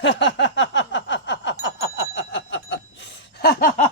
Ha ha ha!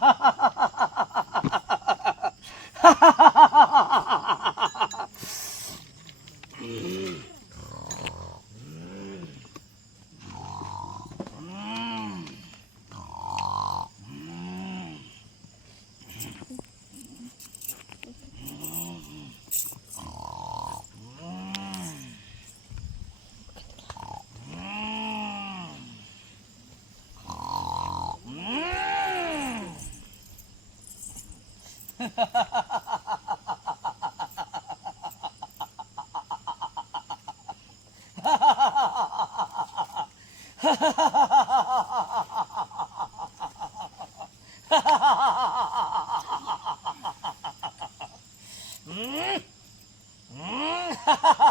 ம்.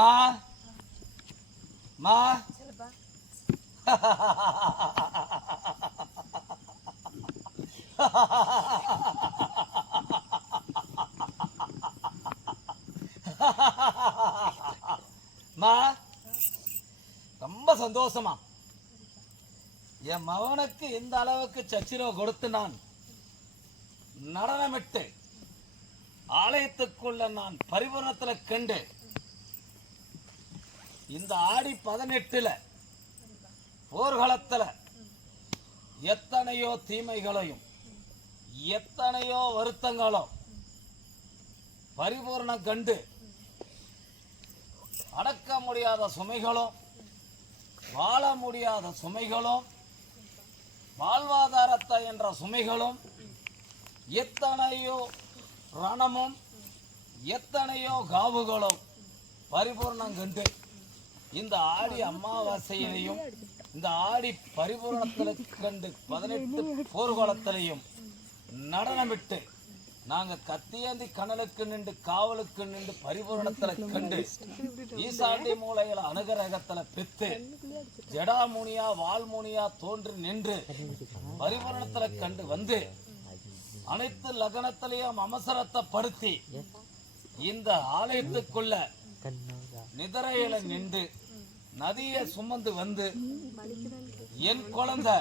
மா மா மா ரொம்ப சந்தோஷமா. என் மகனுக்கு இந்த அளவுக்கு சச்சிரவு கொடுத்து நான் நடனமிட்டு ஆலயத்துக்குள்ள நான் பரிபூரணத்துல கண்டு இந்த ஆடி பதினெட்டுல போர்க்களத்துல எத்தனையோ தீமைகளையும் எத்தனையோ வருத்தங்களும் பரிபூரணம் கண்டு அடக்க முடியாத சுமைகளும் வாழ முடியாத சுமைகளும் வாழ்வாதாரத்தை என்ற சுமைகளும் எத்தனையோ ரணமும் எத்தனையோ காவுகளும் பரிபூர்ணம் கண்டு இந்த ஆடி அமாவாசையிலையும் இந்த ஆடி பரிபூரணத்தில் கண்டு பதினெட்டு போர்க்குளத்திலையும் நடனமிட்டு நாங்க கத்தியேந்தி கணலுக்கு நின்று காவலுக்கு நின்று பரிபூரணத்துல கண்டு ஈசாண்டி மூலையில அனுகிரகத்துல பெத்து ஜடாமுனியா வால்முனியா தோன்றி நின்று பரிபூரணத்துல கண்டு வந்து அனைத்து லக்னத்திலையும் அமசரத்தை படுத்தி இந்த ஆலயத்துக்குள்ள நிதரையில நின்று நதியை சுமந்து வந்து என் குழந்தை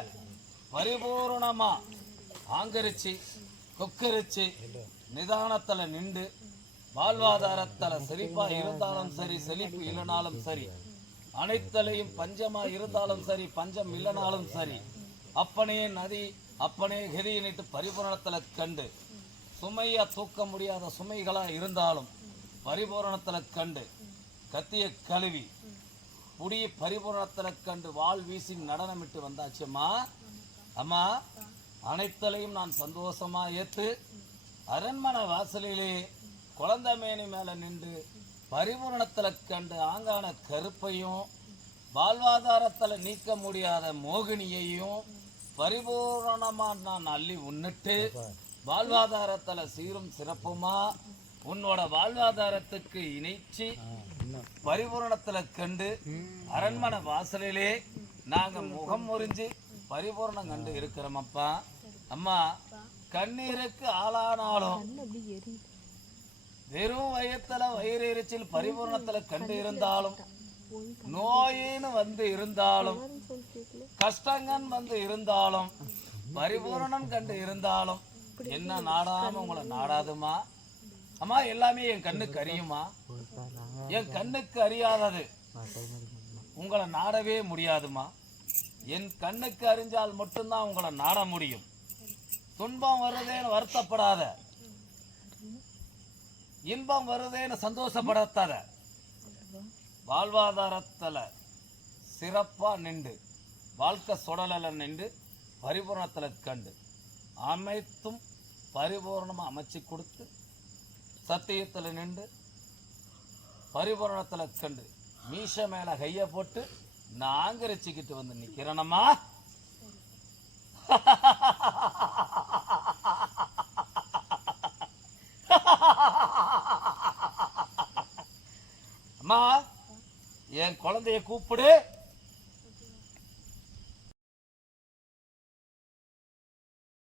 பரிபூர்ணமா ஆங்கரிச்சு கொக்கரிச்சு நிதானத்துல நின்று வாழ்வாதாரத்துல செழிப்பா இருந்தாலும் சரி செழிப்பு இல்லைனாலும் சரி அனைத்தலையும் பஞ்சமா இருந்தாலும் சரி பஞ்சம் இல்லைனாலும் சரி அப்பனே நதி அப்பனே கதியினிட்டு பரிபூரணத்துல கண்டு சுமையா தூக்க முடியாத சுமைகளா இருந்தாலும் பரிபூரணத்துல கண்டு கத்திய கழுவி. புடிய பரிபூரணத்தில் கண்டு வாள் வீசி நடனமிட்டு வந்தாச்சும்மா அம்மா. அனைத்தலையும் நான் சந்தோஷமா ஏத்து அரண்மனை வாசலிலே குழந்தை மேனி மேல நின்று பரிபூரணத்தில் கண்டு ஆங்கான கருப்பையும் வாழ்வாதாரத்தில் நீக்க முடியாத மோகினியையும் பரிபூரணமா நான் அள்ளி உன்னிட்டு வாழ்வாதாரத்தில் சீரும் சிறப்புமா உன்னோட வாழ்வாதாரத்துக்கு இணைச்சி பரிபூரணத்துல கண்டு அரண்மனை வாசலிலே நாங்க முகம் முறிஞ்சு பரிபூரணம் கண்டு இருக்கிறோம் அப்பா அம்மா கண்ணீருக்கு ஆளானாலும் வெறும் வயத்துல வயிறு எரிச்சல் பரிபூரணத்துல கண்டு இருந்தாலும் நோயின்னு வந்து இருந்தாலும் கஷ்டங்கன் வந்து இருந்தாலும் பரிபூரணம் கண்டு இருந்தாலும் என்ன நாடாம உங்களை நாடாதுமா? அம்மா எல்லாமே என் கண்ணுக்கு அறியுமா? என் கண்ணுக்கு அறியாதது. உங்களை நாடவே முடியாதுமா? என் கண்ணுக்கு அறிஞ்சால் மட்டும்தான் உங்களை நாட முடியும். துன்பம் வருதேன்னு வருத்தப்படாத. இன்பம் வருதேன்னு சந்தோஷப்படாத. வாழ்வாதாரத்துல சிறப்பாக நின்று வாழ்க்கை சுடலில் நின்று பரிபூர்ணத்தில் கண்டு அனைத்தும் பரிபூர்ணமாக அமைச்சு கொடுத்து சத்தியத்தில் நின்று பரிபூரணத்தில் கண்டு மீச மேல கைய போட்டு நாங்கரிச்சுக்கிட்டு வந்து நிக்கிறேனம்மா. அம்மா என் குழந்தைய கூப்பிடு.